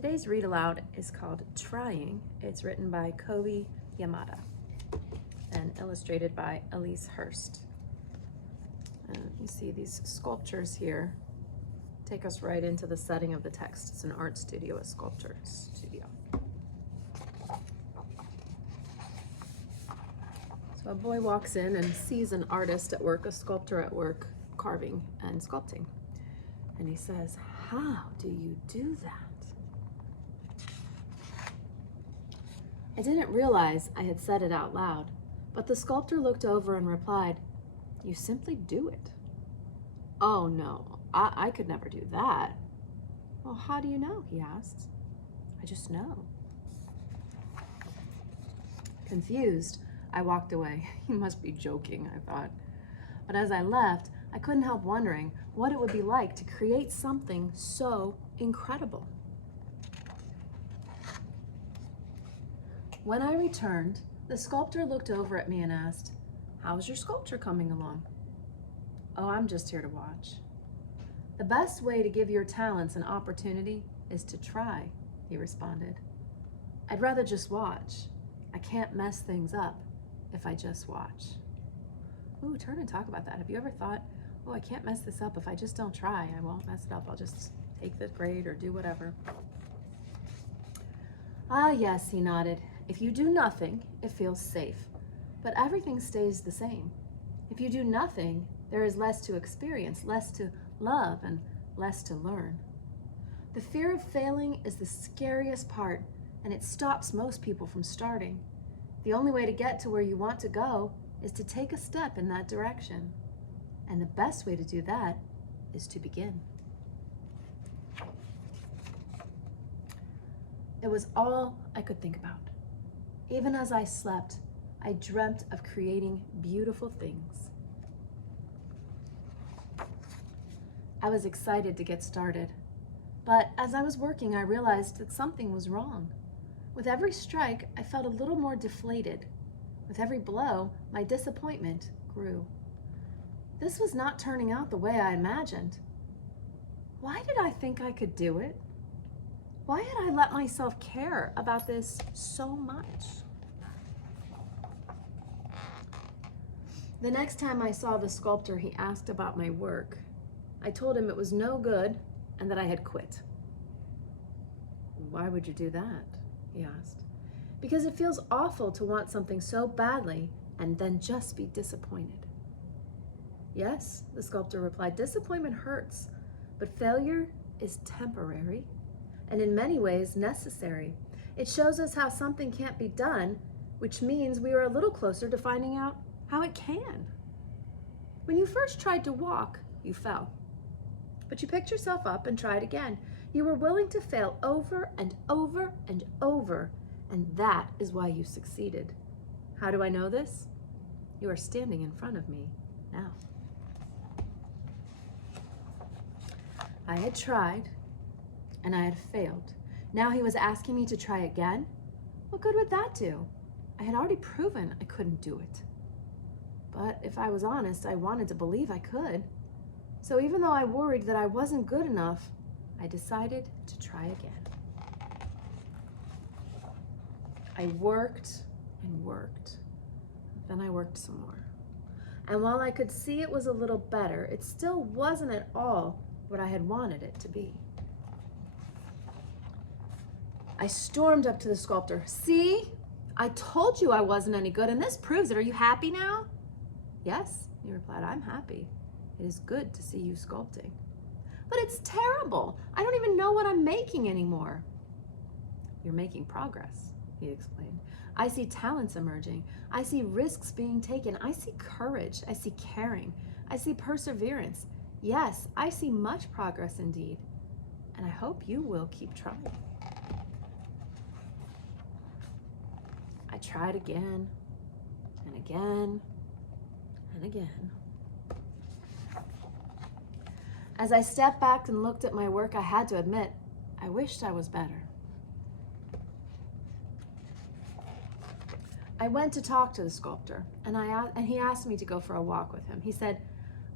Today's read aloud is called Trying. It's written by Kobi Yamada and illustrated by Elise Hurst. You see these sculptures here take us right into the setting of the text. It's an art studio, a sculpture studio. So a boy walks in and sees an artist at work, a sculptor at work, carving and sculpting. And he says, "How do you do that?" I didn't realize I had said it out loud, but the sculptor looked over and replied, "You simply do it." "Oh no, I could never do that." "Well, how do you know?" he asked. "I just know." Confused, I walked away. He must be joking, I thought. But as I left, I couldn't help wondering what it would be like to create something so incredible. When I returned, the sculptor looked over at me and asked, "How's your sculpture coming along?" "Oh, I'm just here to watch." "The best way to give your talents an opportunity is to try," he responded. "I'd rather just watch. I can't mess things up if I just watch." Ooh, turn and talk about that. Have you ever thought, "Oh, I can't mess this up if I just don't try. I won't mess it up. I'll just take the grade or do whatever." "Ah, yes," he nodded. "If you do nothing, it feels safe. But everything stays the same. If you do nothing, there is less to experience, less to love, and less to learn. The fear of failing is the scariest part, and it stops most people from starting. The only way to get to where you want to go is to take a step in that direction. And the best way to do that is to begin." It was all I could think about. Even as I slept, I dreamt of creating beautiful things. I was excited to get started, but as I was working, I realized that something was wrong. With every strike, I felt a little more deflated. With every blow, my disappointment grew. This was not turning out the way I imagined. Why did I think I could do it? Why had I let myself care about this so much? The next time I saw the sculptor, he asked about my work. I told him it was no good and that I had quit. "Why would you do that?" he asked. "Because it feels awful to want something so badly and then just be disappointed." "Yes," the sculptor replied, "disappointment hurts, but failure is temporary and in many ways necessary. It shows us how something can't be done, which means we are a little closer to finding out how it can. When you first tried to walk, you fell. But you picked yourself up and tried again. You were willing to fail over and over and over, and that is why you succeeded. How do I know this? You are standing in front of me now." I had tried, and I had failed. Now he was asking me to try again? What good would that do? I had already proven I couldn't do it. But if I was honest, I wanted to believe I could. So even though I worried that I wasn't good enough, I decided to try again. I worked and worked. Then I worked some more. And while I could see it was a little better, it still wasn't at all what I had wanted it to be. I stormed up to the sculptor. "See? I told you I wasn't any good, and this proves it. Are you happy now?" "Yes," he replied, "I'm happy. It is good to see you sculpting." "But it's terrible. I don't even know what I'm making anymore." "You're making progress," he explained. "I see talents emerging. I see risks being taken. I see courage. I see caring. I see perseverance. Yes, I see much progress indeed. And I hope you will keep trying." I tried again and again and again. As I stepped back and looked at my work, I had to admit, I wished I was better. I went to talk to the sculptor, and he asked me to go for a walk with him. He said,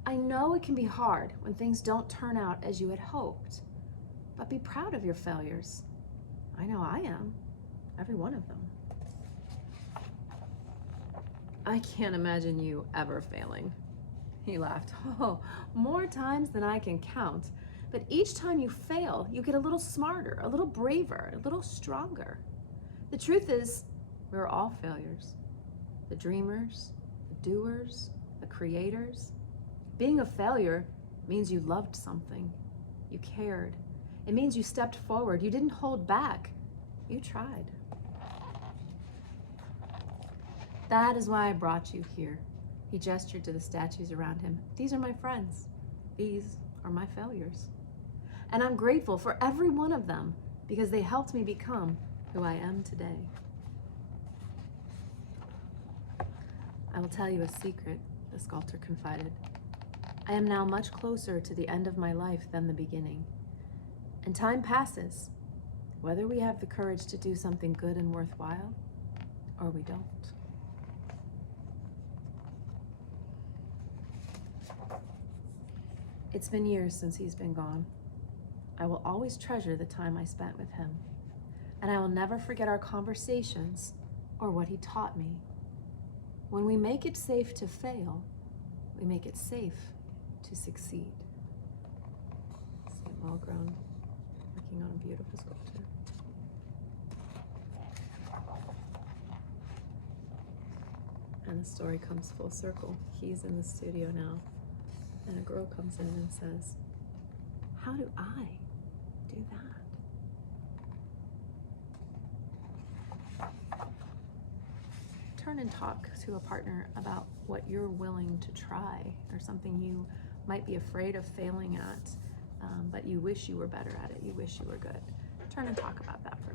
"I know it can be hard when things don't turn out as you had hoped, but be proud of your failures. I know I am. Every one of them. I can't imagine you ever failing. He laughed. Oh, more times than I can count. But each time you fail, you get a little smarter, a little braver, a little stronger. The truth is, we're all failures. The dreamers, the doers, the creators. Being a failure means you loved something. You cared. It means you stepped forward. You didn't hold back. You tried. That is why I brought you here. He gestured to the statues around him. These are my friends. These are my failures. And I'm grateful for every one of them because they helped me become who I am today. I will tell you a secret, the sculptor confided. I am now much closer to the end of my life than the beginning. And time passes, whether we have the courage to do something good and worthwhile, or we don't. It's been years since he's been gone. I will always treasure the time I spent with him, and I will never forget our conversations or what he taught me. When we make it safe to fail, we make it safe to succeed. St. Malground, working on a beautiful sculpture. And the story comes full circle. He's in the studio now, and a girl comes in and says, how do I do that? Turn and talk to a partner about what you're willing to try, or something you might be afraid of failing at, but you wish you were better at it. You wish you were good. Turn and talk about that for